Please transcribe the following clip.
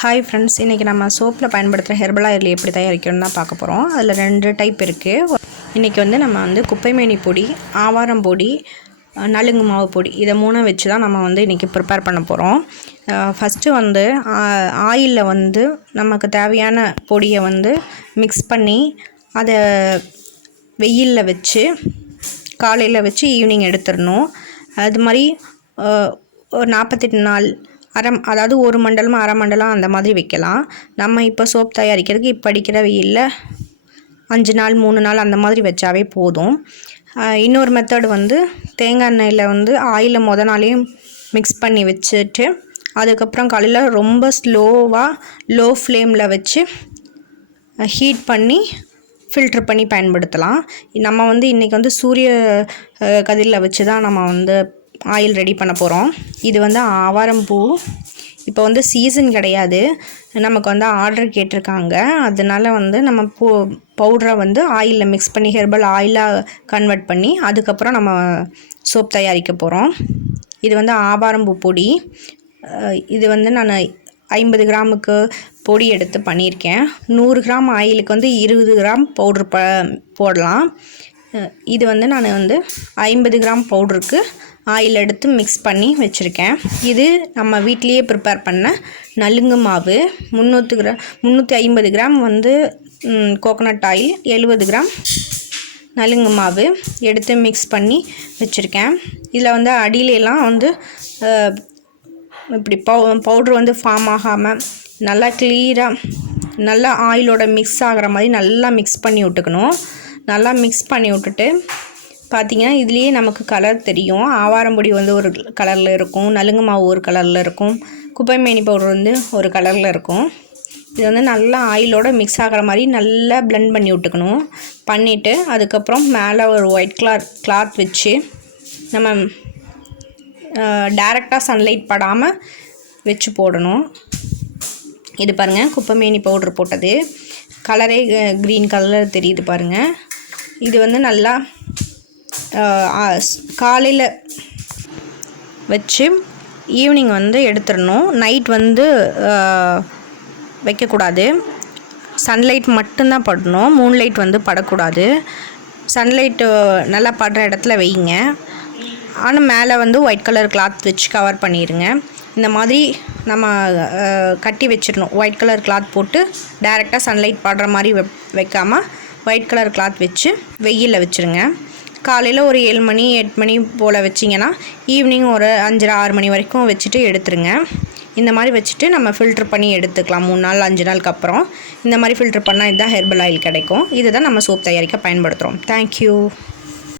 Hi friends, இன்றைக்கி நம்ம சோப்பில் பயன்படுத்துகிற ஹெர்பல் ஆயில் எப்படி தயாரிக்கணும்னு தான் பார்க்க போகிறோம். அதில் 2 டைப் இருக்குது. இன்றைக்கி நம்ம குப்பைமேனி பொடி, ஆவாரம் பொடி, நலுங்கு மாவு பொடி இதை 3 வச்சு தான் நம்ம இன்றைக்கி ப்ரிப்பேர் பண்ண போகிறோம். ஃபஸ்ட்டு ஆயிலில் நமக்கு தேவையான பொடியை மிக்ஸ் பண்ணி அதை வெயிலில் வச்சு காலையில் வச்சு ஈவினிங் எடுத்துடணும். அது மாதிரி ஒரு 48 நாள் அதாவது 1 மண்டலம் அரை மண்டலம் அந்த மாதிரி வைக்கலாம். நம்ம இப்போ சோப் தயாரிக்கிறதுக்கு இப்போ அடிக்கிற வெயிலில் 5 நாள் 3 நாள் அந்த மாதிரி வச்சாவே போதும். இன்னொரு மெத்தடு தேங்காய் எண்ணெயில் ஆயிலை நாளையும் மிக்ஸ் பண்ணி வச்சுட்டு அதுக்கப்புறம் காலையில் ரொம்ப லோ ஃப்ளேமில் வச்சு ஹீட் பண்ணி ஃபில்ட்ரு பண்ணி பயன்படுத்தலாம். நம்ம இன்றைக்கி சூரிய கதிரில் வச்சு தான் நம்ம ஆயில் ரெடி பண்ண போகிறோம். இது ஆவாரம் பூ. இப்போ சீசன் கிடையாது, நமக்கு ஆர்டர் கேட்டிருக்காங்க. அதனால் நம்ம பவுடரை ஆயிலில் மிக்ஸ் பண்ணி ஹெர்பல் ஆயிலாக கன்வெர்ட் பண்ணி அதுக்கப்புறம் நம்ம சோப் தயாரிக்க போகிறோம். இது ஆவாரம் பூ பொடி. இது நான் 50 கிராமுக்கு பொடி எடுத்து பண்ணியிருக்கேன். 100 கிராம் ஆயிலுக்கு 20 கிராம் பவுட்ரு போடலாம். இது நான் 50 கிராம் பவுடருக்கு ஆயில் எடுத்து மிக்ஸ் பண்ணி வச்சுருக்கேன். இது நம்ம வீட்லேயே ப்ரிப்பேர் பண்ண நலுங்கு மாவு. 350 கிராம் கோகோனட் ஆயில், 70 கிராம் நலுங்கு மாவு எடுத்து மிக்ஸ் பண்ணி வச்சுருக்கேன். இதில் அடியிலெல்லாம் இப்படி பவுட்ரு ஃபார்ம் ஆகாமல் நல்லா கிளியராக நல்லா ஆயிலோட மிக்ஸ் ஆகிற மாதிரி நல்லா மிக்ஸ் பண்ணி விட்டுக்கணும். நல்லா மிக்ஸ் பண்ணி விட்டுட்டு பார்த்திங்கன்னா இதுலேயே நமக்கு கலர் தெரியும். ஆவாரம் பொடி ஒரு கலரில் இருக்கும், நலுங்கு மாவு ஒரு கலரில் இருக்கும், குப்பைமேனி பவுடர் ஒரு கலரில் இருக்கும். இது நல்லா ஆயிலோட மிக்ஸ் ஆகிற மாதிரி நல்லா பிளெண்ட் பண்ணி விட்டுக்கணும். பண்ணிவிட்டு அதுக்கப்புறம் மேலே ஒரு ஒயிட் கிளாத் வச்சு நம்ம டைரெக்டாக சன்லைட் படாமல் வச்சு போடணும். இது பாருங்கள், குப்பைமேனி பவுட்ரு போட்டது கலரே க்ரீன் கலரில் தெரியுது பாருங்கள். இது நல்லா காலையில் வச்சு ஈவினிங் எடுத்துடணும். நைட் வைக்கக்கூடாது. சன்லைட் மட்டும்தான் படணும், மூன்லைட் படக்கூடாது. சன்லைட்டு நல்லா படுற இடத்துல வைங்க. ஆனால் மேலே ஒயிட் கலர் கிளாத் வச்சு கவர் பண்ணிடுங்க. இந்த மாதிரி நம்ம கட்டி வச்சிடணும். ஒயிட் கலர் கிளாத் போட்டு டைரெக்டாக சன்லைட் படுற மாதிரி வைக்காமல் ஒயிட் கலர் கிளாத் வச்சு வெயிலில் வச்சுருங்க. காலையில் ஒரு 7 மணி 8 மணி போல் வச்சிங்கன்னா ஈவினிங் ஒரு 5:30 6 மணி வரைக்கும் வச்சுட்டு எடுத்துருங்க. இந்த மாதிரி வச்சுட்டு நம்ம ஃபில்ட்ரு பண்ணி எடுத்துக்கலாம். 3 நாள் 5 நாளுக்கு அப்புறம் இந்த மாதிரி ஃபில்ட்ரு பண்ணால் இதுதான் ஹெர்பல் ஆயில் கிடைக்கும். இதை தான் நம்ம சோப் தயாரிக்க பயன்படுத்துகிறோம். தேங்க்யூ.